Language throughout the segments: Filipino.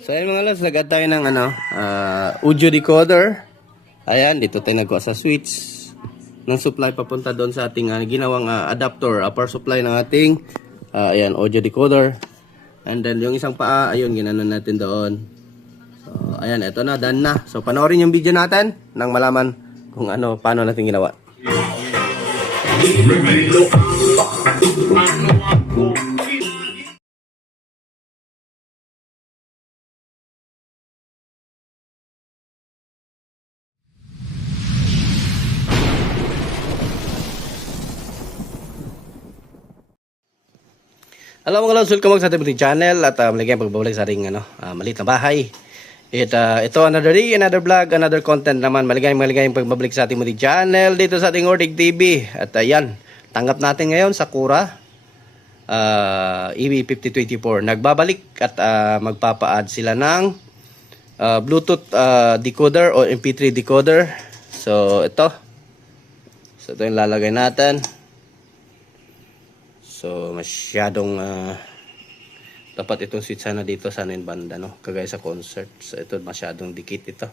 So ayun mga lods, lagad tayo ng audio decoder. Ayan, dito tayo nagkuha sa switch ng supply papunta doon sa ating ginawang adapter, power supply ng ating ayan, audio decoder. And then yung isang paa, ayun, ginanon natin doon. So ayan, eto na, done na. So panoorin yung video natin nang malaman kung paano natin ginawa. Hello mga lods, welcome sa ating channel at maligayang pagbabalik sa ating maliit na bahay. Ito another day, another vlog, another content naman. Maligayang pagbabalik sa ating munting channel dito sa ating Ordig TV. At ayan, tanggap natin ngayon sa Kura EV5024. Nagbabalik at magpapa-add sila ng Bluetooth decoder o MP3 decoder. So ito yung lalagay natin. So masyadong dapat itong switch sana dito sana yung banda, no, kagaya sa concert. So ito masyadong dikit ito.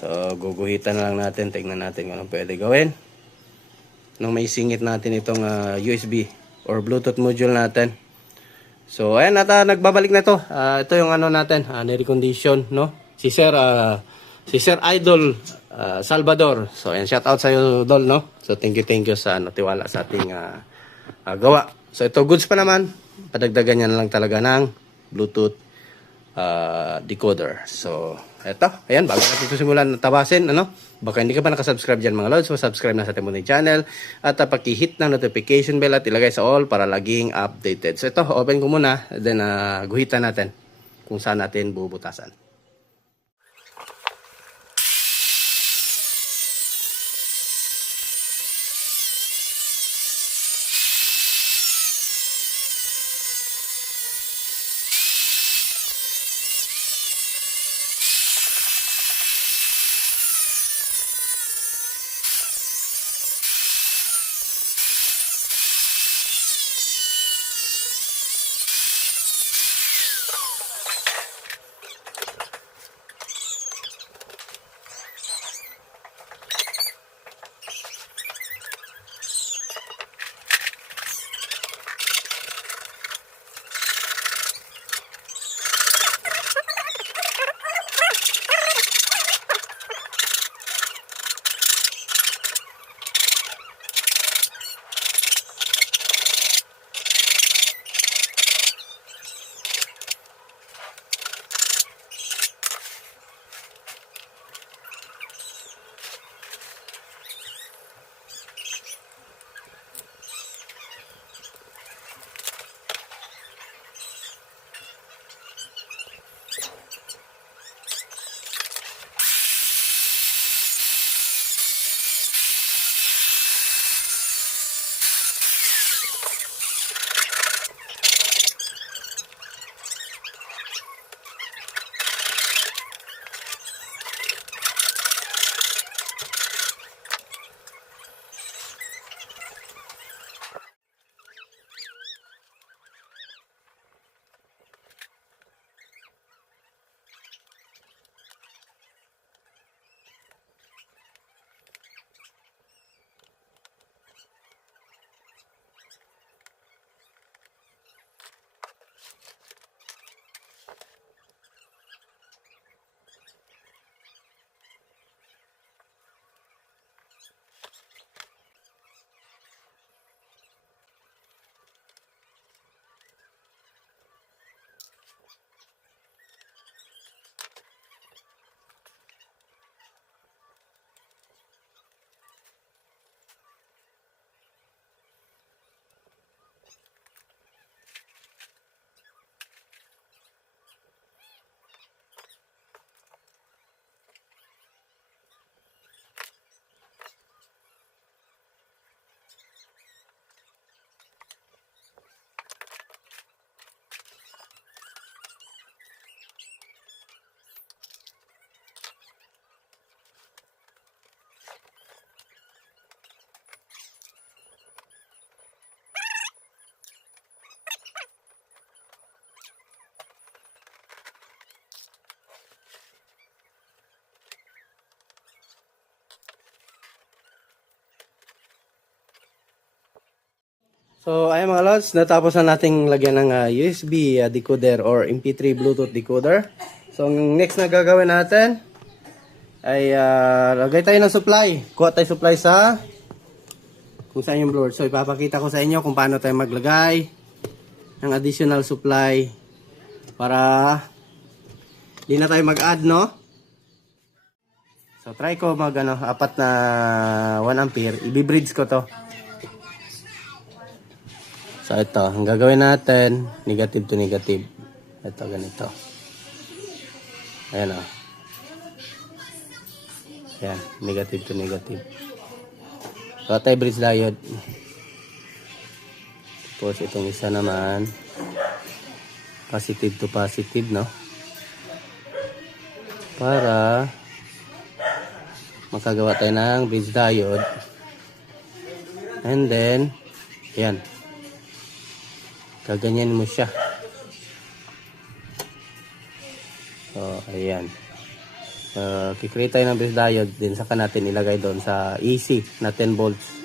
So guguhitan na lang natin, tingnan natin kung anong pwede gawin nung may singit natin itong USB or Bluetooth module natin. So ayan, nagbabalik na to. Ito yung natin, ni-recondition, no, si Sir Idol Salvador. So ayan, shout out sa iyo, Dol, no. So thank you sa tiwala sa ating gawa. So ito goods pa naman, padagdagan niya na lang talaga ng Bluetooth decoder. So eto, ayan, bago natin ito simulan tabasin, baka hindi ka pa nakasubscribe dyan mga lods, so subscribe na sa ating munting channel at paki-hit ng notification bell at ilagay sa all para laging updated. So ito, open ko muna, then guhitan natin kung saan natin bubutasan. So, ayun mga lods, natapos na nating lagyan ng USB decoder or MP3 Bluetooth decoder. So, ang next na gagawin natin ay lagay tayo ng supply. Kuha tayo supply sa kung saan yung blower. So, ipapakita ko sa inyo kung paano tayo maglagay ng additional supply para di na tayo mag-add, no? So, try ko mag, apat na 1 ampere. I-bridge ko to. So, ito. Ang gagawin natin, negative to negative. Ito, ganito. Ayan, o. Ayan, negative to negative. So, tayo bridge diode. Tapos, itong isa naman, positive to positive, no? Para makagawa tayo ng bridge diode. And then, ayan. Gaganyan mo siya. So, ayan. Kikreate tayo ng bridge diode. Din saka natin ilagay doon sa AC na 10 volts.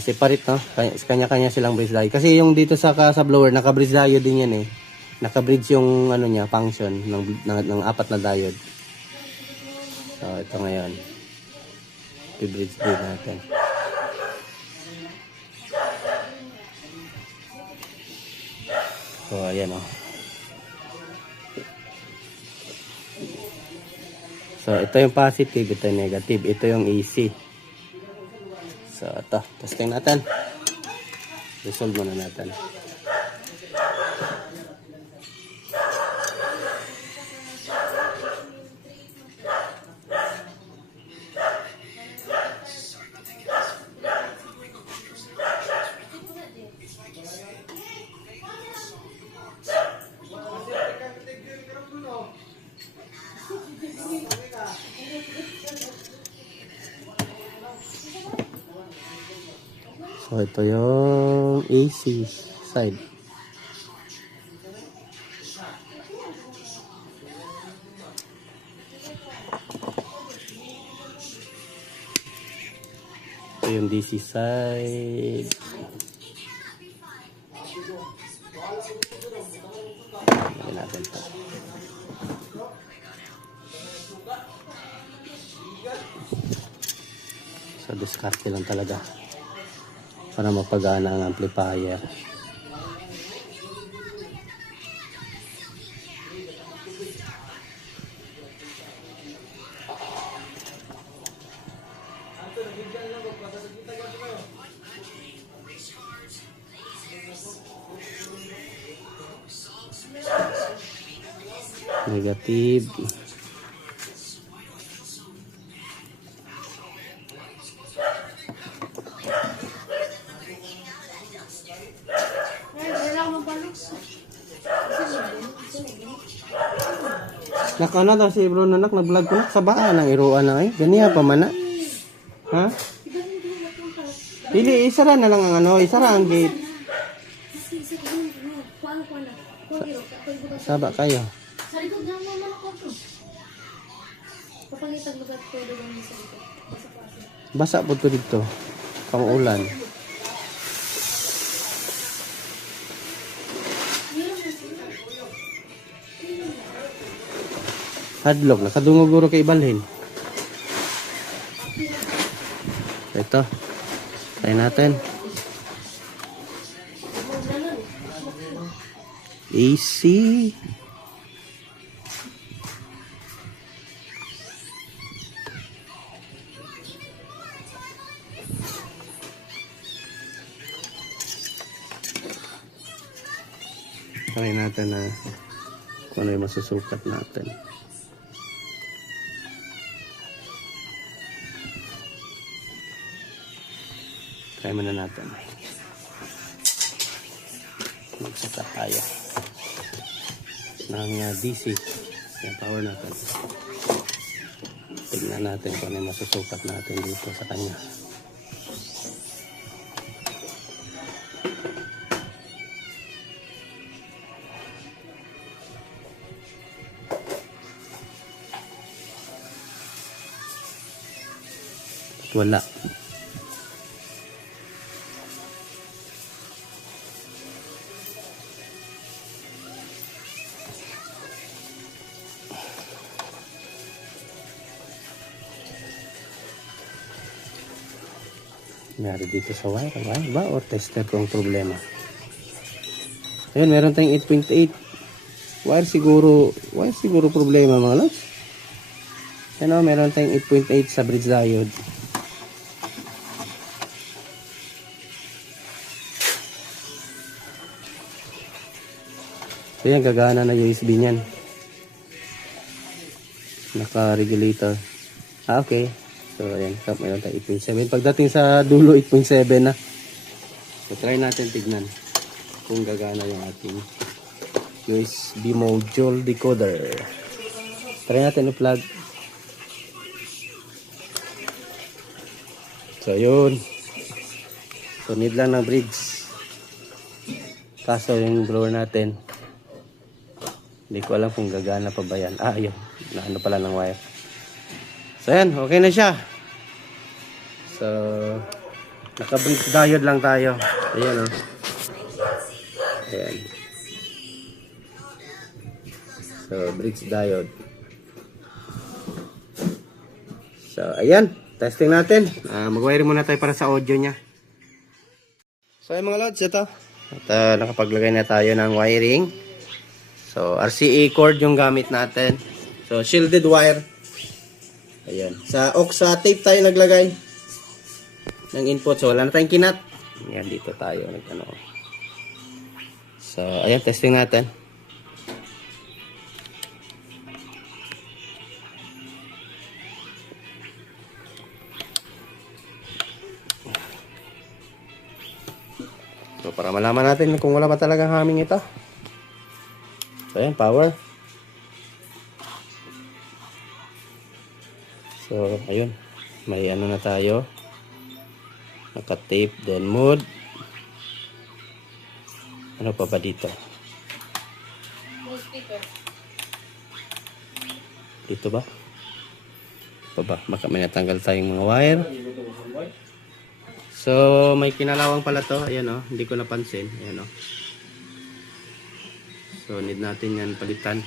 Separate, no? Kanya-kanya silang bridge diode. Kasi yung dito sa blower, naka-bridge diode din yan eh. Naka-bridge yung ano niya, function ng apat na diode. So, ito ngayon. I-bridge din natin. So, ayan, oh. So, ito yung positive, ito yung negative, ito yung AC. So, ito. Testing natin. Resolve muna natin. So, ito yung AC side. Ito yung DC side. Lagyan natin ito. So, diskarte lang talaga para mapagana ang amplifier. Negative. Nakana daw si bro nanak nag-vlog ko nak sa baan ang iruan na eh. Ganiya pa man na. Ha? Dili isara na lang ang isara ang gate. Saba kayo. Basa po to dito. Pang ulan. Hadlock, nakadungog-guro kay ibalhin. Ito. Try natin. AC. Try natin na kung ano yung masusukat natin. Try muna natin. Magsukat tayo ng DC. Yung power natin. Tignan natin kung ano yung masusukat natin dito sa kanya. Wala. Nangyari dito sa wire. Wire ba? Or tester ko ang problema? Ayun, meron tayong 8.8. Wire siguro problema mga lods. Ayun, meron tayong 8.8 sa bridge diode. So yan, gagana na USB niyan. Naka-regulator. Okay. So ayan, meron tayong 8.7. Pagdating sa dulo, 8.7 na. So try natin tignan kung gagana yung ating USB module decoder. Try natin i-plug. So yun. So need lang ng bridge. Kaso yung blower natin, hindi ko alam kung gagana pa ba yan. Ayun. Naano pala ng wire. So yan, okay na siya. So naka-bridge diode lang tayo. Ayan o. Ayan. So bridge diode. So ayan, testing natin. Mag-wire muna tayo para sa audio nya. So ayan mga lods, ito. At nakapaglagay na tayo ng wiring. So RCA cord yung gamit natin. So shielded wire. Ayan. Sa tape tayo naglagay ng input. So wala na tayong kinat. Ayan, dito tayo nagtanong. So ayan, testing natin. So para malaman natin kung wala pa talagang haming ito. So ayan, power. So ayun, may ano na tayo. Naka-tape, then mode. Ano pa ba dito? Dito ba? Baka may natanggal tayong mga wire. So may kinalawang pala to. Ayan o, hindi ko napansin. Ayan o. So need natin yan palitan.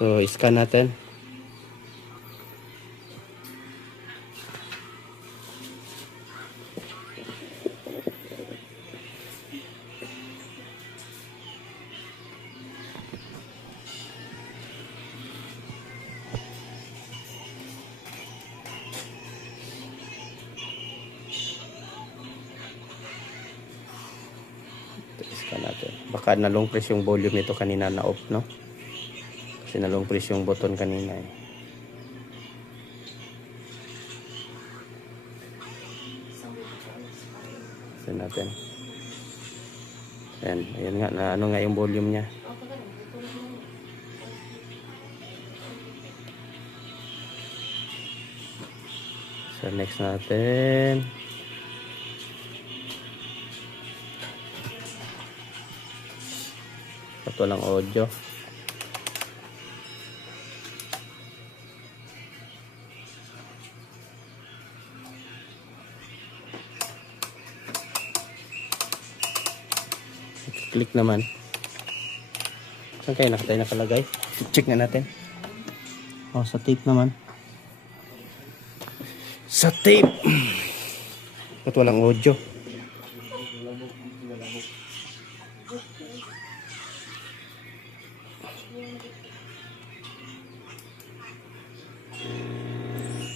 So scan natin. Natin. Baka na long press yung volume nito kanina na off, no? Kasi na long press yung button kanina eh. Kasi natin. Ayan nga, na ano nga yung volume niya. So next natin. Walang audio. Click naman. Saan kayo nakalagay? Check na natin. Oh, sa tape naman. Sa tape. Ba't walang audio?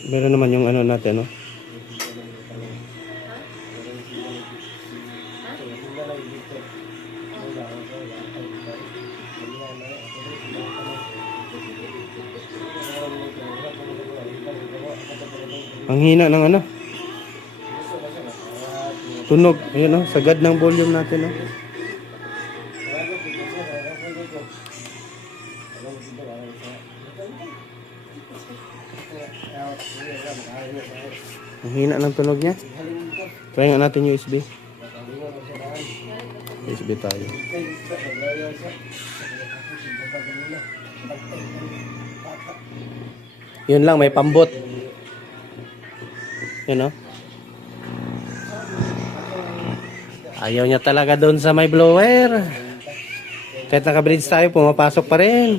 Meron naman yung ano natin, no? Ang hina ng ano? Tunog. Ayan, no? Sagad ng volume natin, no? Ang hina ng tunog niya. Try nga natin USB. USB tayo. Yun lang, may pambot. Yun, no? Ayaw niya talaga doon sa may blower. Kahit naka-bridge tayo, pumapasok pa rin.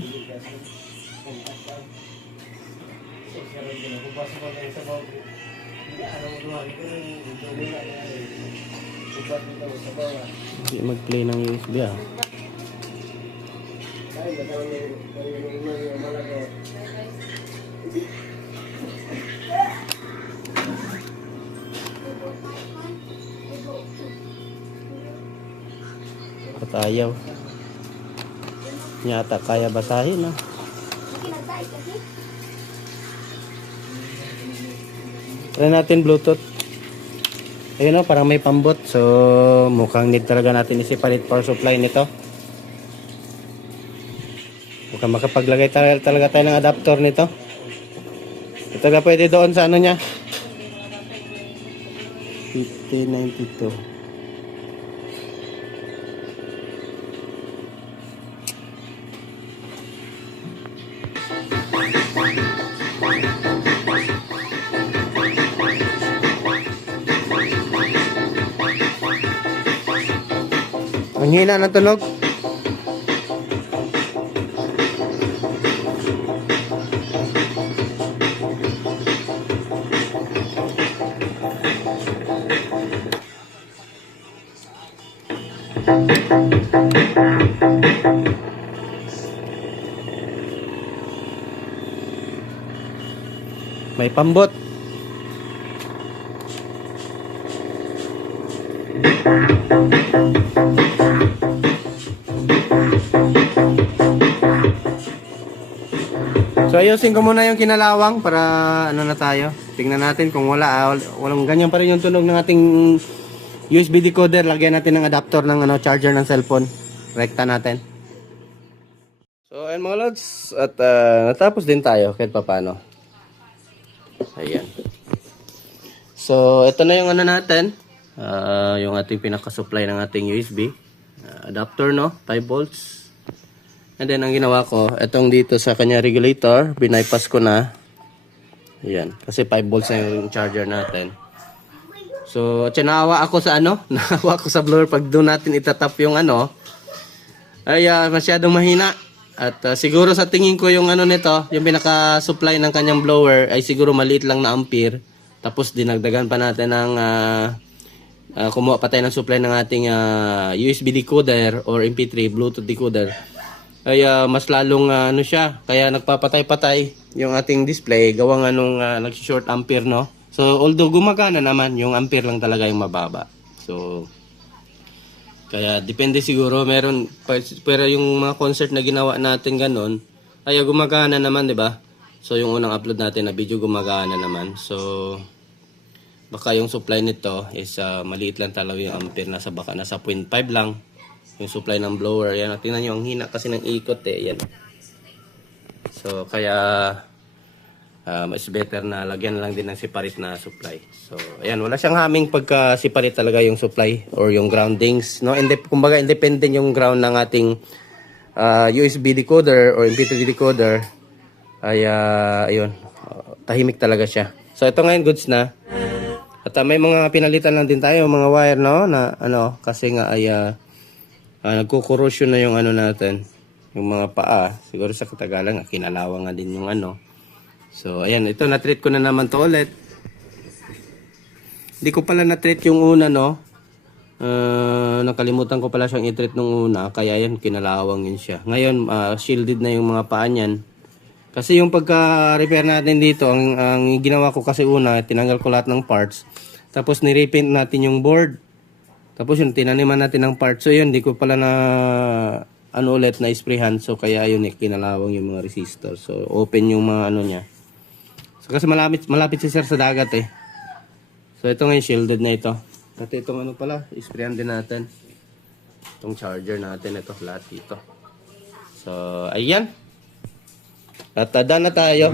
Hindi mag-play ng USB ah. At ayaw. Nyata kaya basahin ah. Try natin Bluetooth. Ayun o, parang may pambot. So, mukhang need talaga natin i-separate power supply nito. Mukhang makapaglagay talaga tayo ng adapter nito. Ito ga pwede doon sa ano niya. 5092. Ang hina ng tunog. May pambot. So ayusin ko muna yung kinalawang para ano na tayo. Tingnan natin kung walang ganyan pa rin yung tunog ng ating USB decoder. Lagyan natin ng adapter ng charger ng cellphone. Rekta natin. So ayun mga lods, at natapos din tayo kahit paano. Ayan. So ito na yung ano natin. Yung ating pinaka-supply ng ating USB adapter, no? 5 volts. And then, ang ginawa ko, itong dito sa kanya regulator, binaypass ko na. Ayan. Kasi 5 volts na yung charger natin. So, naawa ako sa naawa ako sa blower pag doon natin itatap yung ay masyadong mahina. At siguro sa tingin ko yung nito, yung pinaka-supply ng kanyang blower ay siguro maliit lang na ampere. Tapos dinagdagan pa natin ng kumuha pa tayo ng supply ng ating USB decoder or MP3 Bluetooth decoder. Ay mas lalong siya, kaya nagpapatay-patay yung ating display gawa nga nung nag-short ampere, no? So although gumagana naman, yung ampere lang talaga yung mababa. So kaya depende siguro, pero yung mga concert na ginawa natin ganun, ay gumagana naman, 'di ba? So yung unang upload natin na video gumagana naman. So baka yung supply nito is maliit lang talaga yung ampere, nasa 0.5 lang. Yung supply ng blower, yan. Tingnan nyo, ang hina kasi ng ikot yan. So, kaya mas better na lagyan lang din ng separate na supply. So, ayan, wala siyang haming pagka-separate talaga yung supply or yung groundings, no? Kumbaga, independent yung ground ng ating USB decoder or MP3 decoder. Ay, ayun, tahimik talaga siya. So, ito ngayon, goods na. At may mga pinalitan lang din tayo, mga wire, no? Na, kasi nga ay nagkukorosyon na yung natin, yung mga paa. Siguro sa katagalan kinalawa nga din yung So ayan, ito na-treat ko na naman to ulit. Hindi ko pala na-treat yung una, no. Nakalimutan ko pala siyang i-treat nung una, kaya yan kinalawang yun siya. Ngayon shielded na yung mga paa niyan. Kasi yung pagka-repair natin dito, ang ginawa ko kasi una, tinanggal ko lahat ng parts. Tapos ni-repaint natin yung board. Tapos yun, tinaniman natin ng parts. So yun, di ko pala na ulit na sprayhan. So kaya yun, kinalawang yung mga resistor. So open yung mga niya. So kasi malapit si sir sa dagat eh. So ito ngayon, shielded na ito. At itong pala, isprayan din natin. Itong charger natin, ito lahat dito. So ayan. At done na tayo.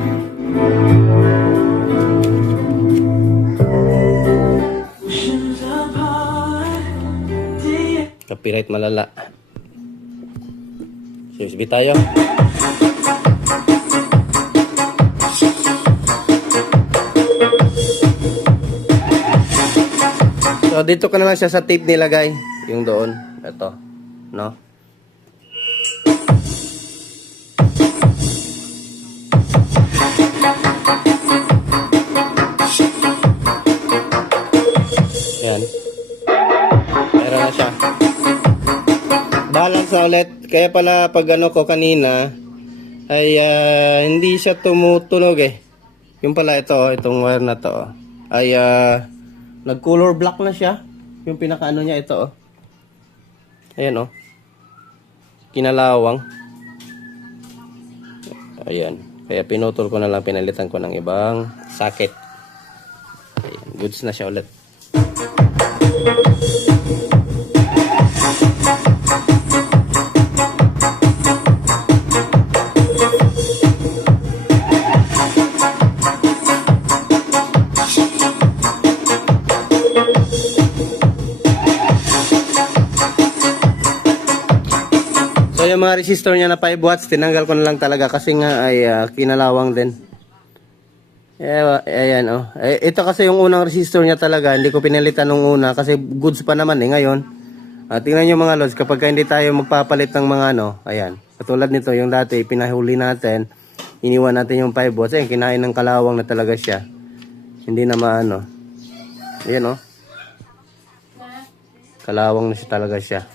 Copyright malala. USB tayo. So dito ka na lang siya sa tape nilagay, yung doon, ito, no? ulit. Kaya pala pag ano ko kanina ay hindi siya tumutunog eh. Yung pala ito, itong wire na to ay nag-color black na siya. Yung pinakaano niya ito oh. Ayan oh. Kinalawang. Ayan. Kaya pinutol ko na lang, pinalitan ko ng ibang socket. Ayan. Goods na siya ulit. So yung mga resistor niya na 5 watts, tinanggal ko na lang talaga kasi nga ay kinalawang din. Ayan oh. Ito kasi yung unang resistor niya talaga, hindi ko pinalitan nung una kasi goods pa naman ngayon. Tingnan nyo mga lods, kapag hindi tayo magpapalit ng mga ano, ayan. Katulad nito, yung dati pinahuli natin, iniwan natin yung 5 watts, ayan, kinain ng kalawang na talaga siya. Hindi na maano. Ayan oh. Kalawang na siya talaga siya.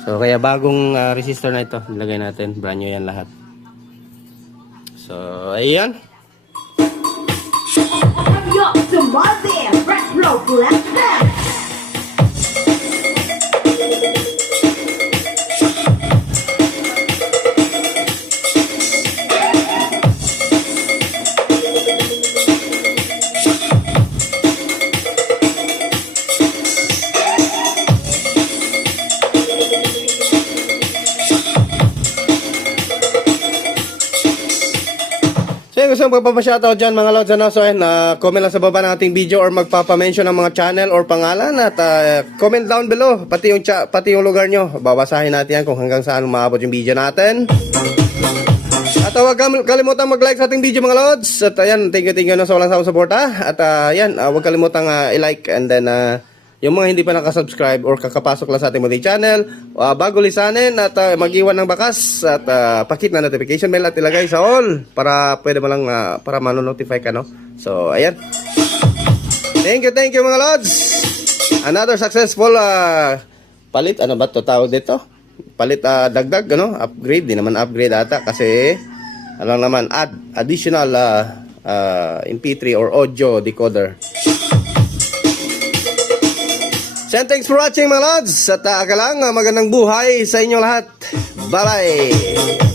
So kaya bagong resistor na ito, nilagay natin, brand new yan lahat. So ayan. So gusto mong magpapashoutout dyan mga lods, ano? So comment lang sa baba ng ating video or magpapamention ng mga channel or pangalan at comment down below pati yung lugar nyo, babasahin natin yan kung hanggang saan maabot yung video natin. At huwag kalimutan mag-like sa ating video mga lods. At ayan, thank you na sa walang sawang suporta. At ayan, huwag kalimutan i-like and then yung mga hindi pa nakasubscribe or kakapasok lang sa ating munting channel, bago lisanin at mag-iwan ng bakas at pakit na notification bell at ilagay sa all para pwede mo lang para manonotify ka, no? So, ayan. Thank you mga lods. Another successful palit, ano ba ito tawag dito? Palit dagdag, ano? Upgrade, di naman upgrade ata kasi ano naman, additional MP3 or audio decoder. So, thanks for watching mga lods. At ka lang, magandang buhay sa inyo lahat. Bye-bye!